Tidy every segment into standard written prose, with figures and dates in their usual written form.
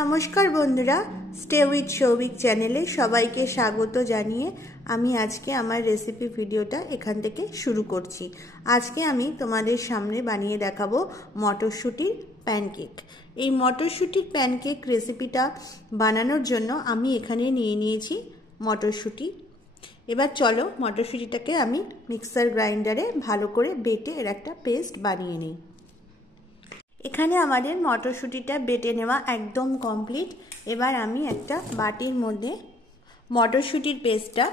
নমস্কার বন্ধুরা, stay with Souvik চ্যানেলে সবাইকে স্বাগত জানিয়ে আমি আজকে আমার রেসিপি ভিডিওটা এখান থেকে শুরু করছি। আজকে আমি তোমাদের সামনে বানিয়ে দেখাবো মটরশুঁটির প্যানকেক। এই মটরশুঁটির প্যানকেক রেসিপিটা বানানোর জন্য আমি এখানে নিয়ে নিয়েছি মটরশুঁটি। এবার চলো মটরশুঁটিটাকে আমি মিক্সার গ্রাইন্ডারে ভালো করে বেটে এর একটা পেস্ট বানিয়ে নিই। এখানে আমাদের মটরশুঁটিটা বেটে নেওয়া একদম কমপ্লিট। এবার আমি একটা বাটির মধ্যে মটরশুঁটির পেস্টটা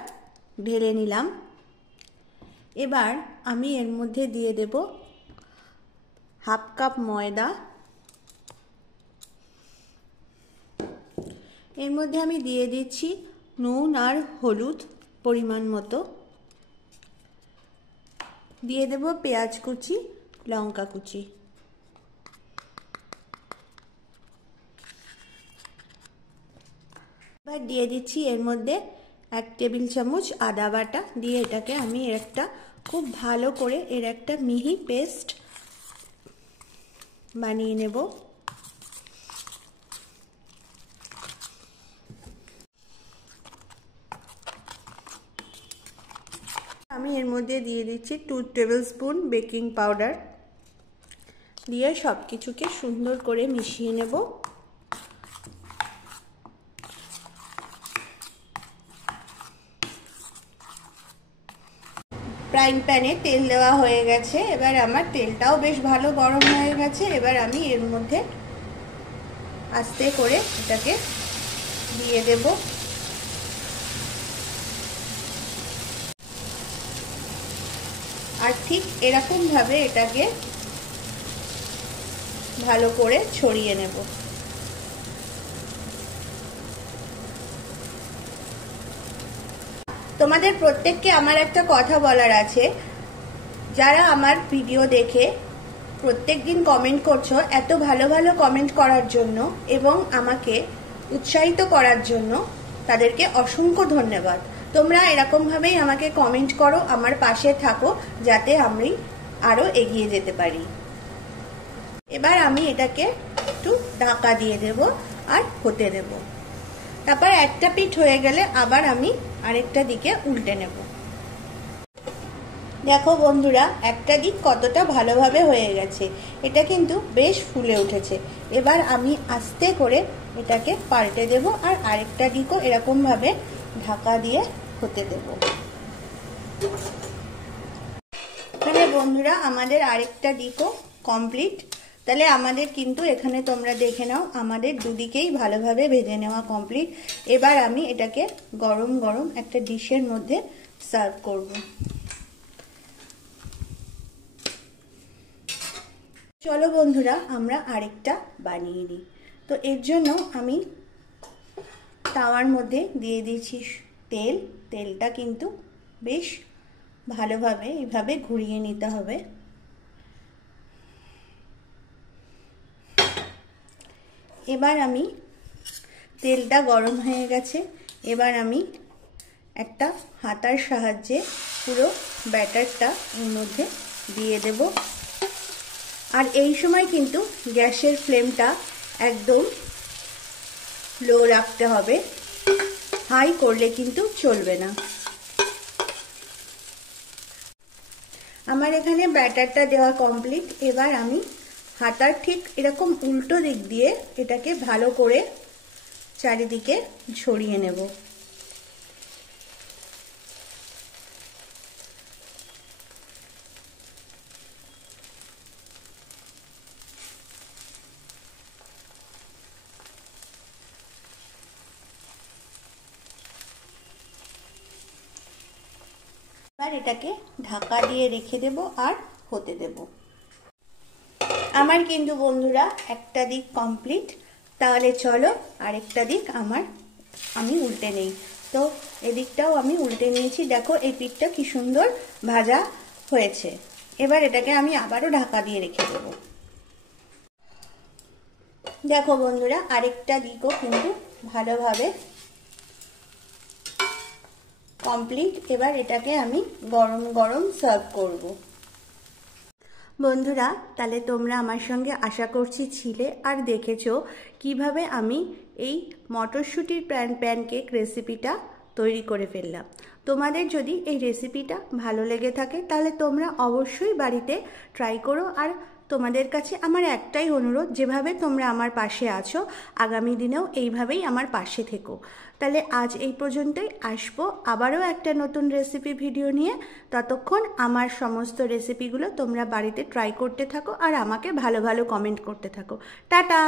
ঢেলে নিলাম। এবার আমি এর মধ্যে দিয়ে দেব হাফ কাপ ময়দা। এর মধ্যে আমি দিয়ে দিচ্ছি নুন আর হলুদ পরিমাণ মতো। দিয়ে দেব পেঁয়াজ কুচি, লঙ্কা কুচি। এবার দিয়ে দিচ্ছি এর মধ্যে 1 টেবিল চামচ আদা বাটা। দিয়ে এটাকে আমি একটা খুব ভালো করে এর একটা মিহি পেস্ট বানিয়ে নেব। আমি এর মধ্যে দিয়ে দিচ্ছি 2 টেবিল স্পুন বেকিং পাউডার। দিয়ে সব কিছুকে সুন্দর করে মিশিয়ে নেব। ফ্রাইং প্যানে তেল দেওয়া হয়ে গেছে। এবার আমার তেলটাও বেশ ভালো গরম হয়ে গেছে। এবার আমি এর মধ্যে আস্তে করে এটাকে দিয়ে দেব। আর ঠিক এরকম ভাবে এটাকে ভালো করে ছড়িয়ে নেব। তোমাদের প্রত্যেককে আমার একটা কথা বলার আছে। যারা আমার ভিডিও দেখে প্রত্যেকদিন কমেন্ট করছো, এত ভালো ভালো কমেন্ট করার জন্য এবং আমাকে উৎসাহিত করার জন্য তাদেরকে অসংখ্য ধন্যবাদ। তোমরা এরকম ভাবেই আমাকে কমেন্ট করো, আমার পাশে থাকো, যাতে আমি আরো এগিয়ে যেতে পারি। এবার আমি এটাকে একটু ঢাকা দিয়ে দেব আর হতে দেব। তারপর একটা পিঠ হয়ে গেলে আবার আমি আরেকটা দিকে উল্টে নেব। দেখো বন্ধুরা, একটা দিক কতটা ভালোভাবে হয়ে গেছে। এটা কিন্তু বেশ ফুলে উঠেছে। এবার আমি আস্তে করে এটাকে পাল্টে দেব আর আরেকটা দিকও এরকম ভাবে ঢাকা দিয়ে হতে দেব। তাহলে বন্ধুরা, আমাদের আরেকটা দিকও কমপ্লিট। তাহলে আমাদের কিন্তু এখানে তোমরা দেখে নাও, আমাদের দুদিকেই ভালোভাবে ভেজে নেওয়া কমপ্লিট। এবার আমি এটাকে গরম গরম একটা ডিশের মধ্যে সার্ভ করব। চলো বন্ধুরা, আমরা আরেকটা বানিয়ে নিই। তো এর জন্য আমি তাওয়ার মধ্যে দিয়ে দিয়েছি তেল। তেলটা কিন্তু বেশ ভালোভাবে এইভাবে ঘুরিয়ে নিতে হবে। এবার আমি তেলটা গরম হয়ে গেছে। এবার আমি একটা হাতার সাহায্যে পুরো ব্যাটারটা এর মধ্যে দিয়ে দেব। আর এই সময় কিন্তু গ্যাসের ফ্লেমটা একদম লো রাখতে হবে, হাই করলে কিন্তু চলবে না। আমার এখানে ব্যাটারটা দেওয়া কমপ্লিট। এবার আমি হাতার ঠিক এরকম উল্টো দিক দিয়ে এটাকে ভালো করে চারিদিকে ছড়িয়ে নেব। এবার এটাকে ঢাকা দিয়ে রেখে দেব আর হতে দেব। আমার কিন্তু বন্ধুরা একটা দিক কমপ্লিট। তাহলে চলো আরেকটা দিক আমি উল্টে নেই। তো এদিকটাও আমি উল্টে নিয়েছি। দেখো এই পিঠটা কি সুন্দর ভাজা হয়েছে। এবার এটাকে আমি আবারও ঢাকা দিয়ে রেখে দেব। দেখো বন্ধুরা, আরেকটা দিকও কিন্তু ভালোভাবে কমপ্লিট। এবার এটাকে আমি গরম গরম সার্ভ করব। বন্ধুরা, তাহলে তোমরা আমার সঙ্গে আশা করছি ছিলে আর দেখেছো কিভাবে আমি এই মটরশুঁটির প্যানকেক রেসিপিটা তৈরি করে ফেললাম। তোমাদের যদি এই রেসিপিটা ভালো লেগে থাকে তাহলে তোমরা অবশ্যই বাড়িতে ট্রাই করো। আর তোমাদের কাছে আমার একটাই অনুরোধ, যেভাবে তোমরা আমার পাশে আছো আগামী দিনেও এইভাবেই আমার পাশে থেকো। তাহলে আজ এই পর্যন্তই, আসবো আবারও একটা নতুন রেসিপি ভিডিও নিয়ে। ততক্ষণ আমার সমস্ত রেসিপিগুলো তোমরা বাড়িতে ট্রাই করতে থাকো আর আমাকে ভালো ভালো কমেন্ট করতে থাকো। টাটা।